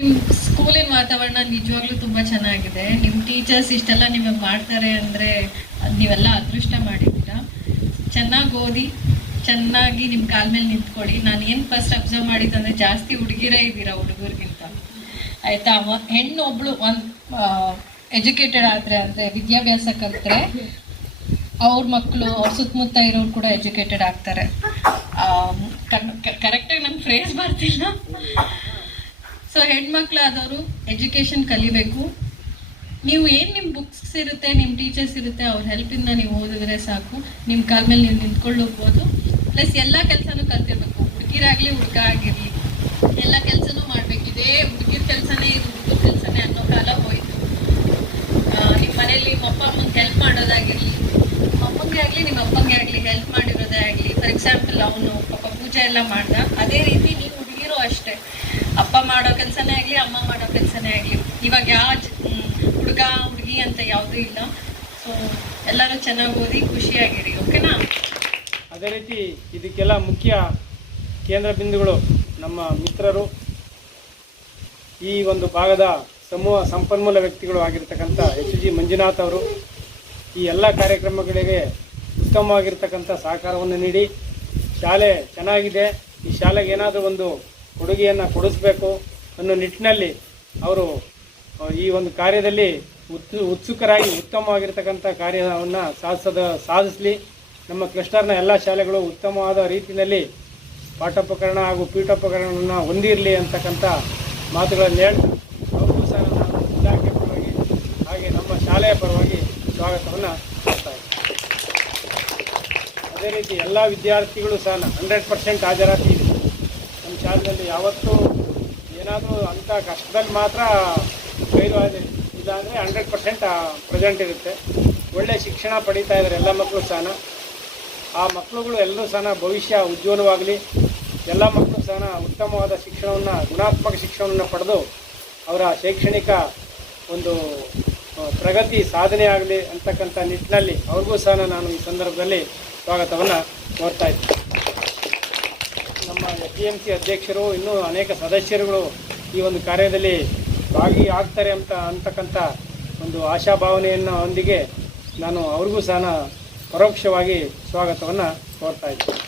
ನಿಮ್ ಸ್ಕೂಲಿನ ವಾತಾವರಣ ನಿಜವಾಗ್ಲೂ ತುಂಬಾ ಚೆನ್ನಾಗಿದೆ. ನಿಮ್ ಟೀಚರ್ಸ್ ಇಷ್ಟೆಲ್ಲ ನಿಮಗೆ ಮಾಡ್ತಾರೆ ಅಂದ್ರೆ ಅದ್ ನೀವೆಲ್ಲ ಅದೃಷ್ಟ ಮಾಡಿದ್ದೀರಾ. ಚೆನ್ನಾಗಿ ಓದಿ, ಚೆನ್ನಾಗಿ ನಿಮ್ ಕಾಲ್ ಮೇಲೆ ನಿಂತ್ಕೊಳ್ಳಿ. ನಾನು ಏನ್ ಫಸ್ಟ್ ಅಬ್ಸರ್ವ್ ಮಾಡಿದ್ದಂದ್ರೆ ಜಾಸ್ತಿ ಹುಡುಗಿರೇ ಇದ್ದೀರಾ ಹುಡುಗರಿಗಿಂತ. ಆಯ್ತಾ? ಹೆಣ್ಣು ಒಬ್ಳು ಒಂದ್ ಎಜುಕೇಟೆಡ್ ಆದ್ರೆ ಅಂದ್ರೆ ವಿದ್ಯಾಭ್ಯಾಸ ಕಲ್ತ್ರೆ ಅವ್ರ ಮಕ್ಕಳು ಅವ್ರ ಸುತ್ತಮುತ್ತ ಇರೋರು ಕೂಡ ಎಜುಕೇಟೆಡ್ ಆಗ್ತಾರೆ. ಕರೆಕ್ಟಾಗಿ ನಂಗೆ ಫ್ರೇಸ್ ಬರ್ತಿಲ್ಲ. ಸೊ ಹೆಣ್ಮಕ್ಳಾದವರು ಎಜುಕೇಷನ್ ಕಲಿಬೇಕು. ನೀವು ಏನ್ ನಿಮ್ಮ ಬುಕ್ಸ್ ಇರುತ್ತೆ ನಿಮ್ಮ ಟೀಚರ್ಸ್ ಇರುತ್ತೆ, ಅವ್ರ ಹೆಲ್ಪಿಂದ ನೀವು ಓದಿದ್ರೆ ಸಾಕು. ನಿಮ್ಮ ಕಾಲ್ ಮೇಲೆ ನೀವು ನಿಂತ್ಕೊಳ್ಳೋಗ್ಬೋದು ಪ್ಲಸ್ ಎಲ್ಲಾ ಕೆಲಸನೂ ಕಲ್ತಿರ್ಬೇಕು. ಹುಡುಗಿರಾಗ್ಲಿ ಹುಡುಗ ಆಗಿರಲಿ, ಎಲ್ಲ ಕೆಲಸನೂ ಮಾಡ್ಬೇಕು. ಇದೇ ಹುಡುಗಿರ್ ಕೆಲಸನೇ ಇದು, ಹುಡುಗರ ಕೆಲಸನೇ ಅನ್ನೋ ಕಾಲ ಹೋಯ್ತು. ನಿಮ್ಮ ನಿಮ್ ಮನೇಲಿ ನಿಮ್ಮ ಅಪ್ಪ ಅಮ್ಮಂಗೆ ಹೆಲ್ಪ್ ಮಾಡೋದಾಗಿರ್ಲಿ ಅಮ್ಮಂಗೆ ಆಗ್ಲಿ, ನಿಮ್ಮ ಅಪ್ಪಂಗೆ ಆಗ್ಲಿ ಹೆಲ್ಪ್ ಮಾಡಿರೋದೇ ಆಗಲಿ ಫಾರ್ ಎಕ್ಸಾಂಪಲ್ ಅವನು ಪಾಪ ಪೂಜೆ ಎಲ್ಲ ಮಾಡ್ದ, ಅದೇ ರೀತಿ ನೀವು ಹುಡುಗಿರು ಅಷ್ಟೇ ಅಪ್ಪ ಮಾಡೋ ಕೆಲಸನೇ ಆಗಲಿ, ಅಮ್ಮ ಮಾಡೋ ಕೆಲಸನೇ ಆಗಲಿ. ಇವಾಗ ಯಾವ ಹುಡುಗ, ಹುಡುಗಿ ಅಂತ ಯಾವುದೂ ಇಲ್ಲ. ಸೊ ಎಲ್ಲರೂ ಚೆನ್ನಾಗಿ ಓದಿ ಖುಷಿಯಾಗಿರಿ, ಓಕೆನಾ? ಅದೇ ರೀತಿ ಇದಕ್ಕೆಲ್ಲ ಮುಖ್ಯ ಕೇಂದ್ರ ಬಿಂದುಗಳು ನಮ್ಮ ಮಿತ್ರರು. ಈ ಒಂದು ಭಾಗದ ಸಮೂಹ ಸಂಪನ್ಮೂಲ ವ್ಯಕ್ತಿಗಳು ಆಗಿರ್ತಕ್ಕಂಥ ಎಚ್ ಜಿ ಮಂಜುನಾಥ್ ಅವರು. ಈ ಎಲ್ಲ ಕಾರ್ಯಕ್ರಮಗಳಿಗೆ ಉತ್ತಮವಾಗಿರ್ತಕ್ಕಂಥ ಸಹಕಾರವನ್ನು ನೀಡಿ. ಶಾಲೆ ಚೆನ್ನಾಗಿದೆ. ಈ ಶಾಲೆಗೆ ಏನಾದರೂ ಒಂದು ಕೊಡುಗೆಯನ್ನು ಕೊಡಿಸ್ಬೇಕು ಅನ್ನೋ ನಿಟ್ಟಿನಲ್ಲಿ ಅವರು ಈ ಒಂದು ಕಾರ್ಯದಲ್ಲಿ ಉತ್ಸು ಉತ್ಸುಕರಾಗಿ ಉತ್ತಮವಾಗಿರ್ತಕ್ಕಂಥ ಕಾರ್ಯವನ್ನು ಸಾಧಿಸದ, ಸಾಧಿಸಲಿ. ನಮ್ಮ ಕ್ಲಸ್ಟರ್ನ ಎಲ್ಲ ಶಾಲೆಗಳು ಉತ್ತಮವಾದ ರೀತಿಯಲ್ಲಿ ಪಾಠೋಪಕರಣ ಹಾಗೂ ಪೀಠೋಪಕರಣವನ್ನು ಹೊಂದಿರಲಿ ಅಂತಕ್ಕಂಥ ಮಾತುಗಳನ್ನು ಹೇಳಿ, ಅವ್ರಿಗೂ ಸಹ ಇಲಾಖೆ ಪರವಾಗಿ ಹಾಗೆ ನಮ್ಮ ಶಾಲೆಯ ಪರವಾಗಿ ಸ್ವಾಗತವನ್ನು ಅದೇ ರೀತಿ ಎಲ್ಲ ವಿದ್ಯಾರ್ಥಿಗಳು ಸಹ ಹಂಡ್ರೆಡ್ ಪರ್ಸೆಂಟ್ ಹಾಜರಾತಿ ಶಾಲೆಯಲ್ಲಿ ಯಾವತ್ತೂ ಏನಾದರೂ ಅಂಥ ಕಷ್ಟದಲ್ಲಿ ಮಾತ್ರ ಗೈರು ಆಗಿದೆ ಇಲ್ಲಾಂದರೆ ಹಂಡ್ರೆಡ್ ಪರ್ಸೆಂಟ್ ಪ್ರೆಸೆಂಟ್ ಇರುತ್ತೆ. ಒಳ್ಳೆಯ ಶಿಕ್ಷಣ ಪಡೀತಾ ಇದ್ದಾರೆ ಎಲ್ಲ ಮಕ್ಕಳು ಸಹ ಆ ಮಕ್ಕಳುಗಳು ಎಲ್ಲರೂ ಸಹ ಭವಿಷ್ಯ ಉಜ್ವಲವಾಗಲಿ. ಎಲ್ಲ ಮಕ್ಕಳು ಸಹ ಉತ್ತಮವಾದ ಶಿಕ್ಷಣವನ್ನು, ಗುಣಾತ್ಮಕ ಶಿಕ್ಷಣವನ್ನು ಪಡೆದು ಅವರ ಶೈಕ್ಷಣಿಕ ಒಂದು ಪ್ರಗತಿ ಸಾಧನೆ ಆಗಲಿ ಅಂತಕ್ಕಂಥ ನಿಟ್ಟಿನಲ್ಲಿ ಅವ್ರಿಗೂ ಸಹ ನಾನು ಈ ಸಂದರ್ಭದಲ್ಲಿ ಸ್ವಾಗತವನ್ನು ಕೋರ್ತಾ ಇದ್ದೀನಿ. ನಮ್ಮ ಡಿ ಎಂ ಸಿ ಅಧ್ಯಕ್ಷರು, ಇನ್ನೂ ಅನೇಕ ಸದಸ್ಯರುಗಳು ಈ ಒಂದು ಕಾರ್ಯದಲ್ಲಿ ಭಾಗಿಯಾಗ್ತಾರೆ ಅಂತ ಅಂತಕ್ಕಂಥ ಒಂದು ಆಶಾಭಾವನೆಯನ್ನು ಹೊಂದಿಗೆ ನಾನು ಅವ್ರಿಗೂ ಸಹ ಪರೋಕ್ಷವಾಗಿ ಸ್ವಾಗತವನ್ನು ಕೋರ್ತಾ ಇದ್ದೀನಿ.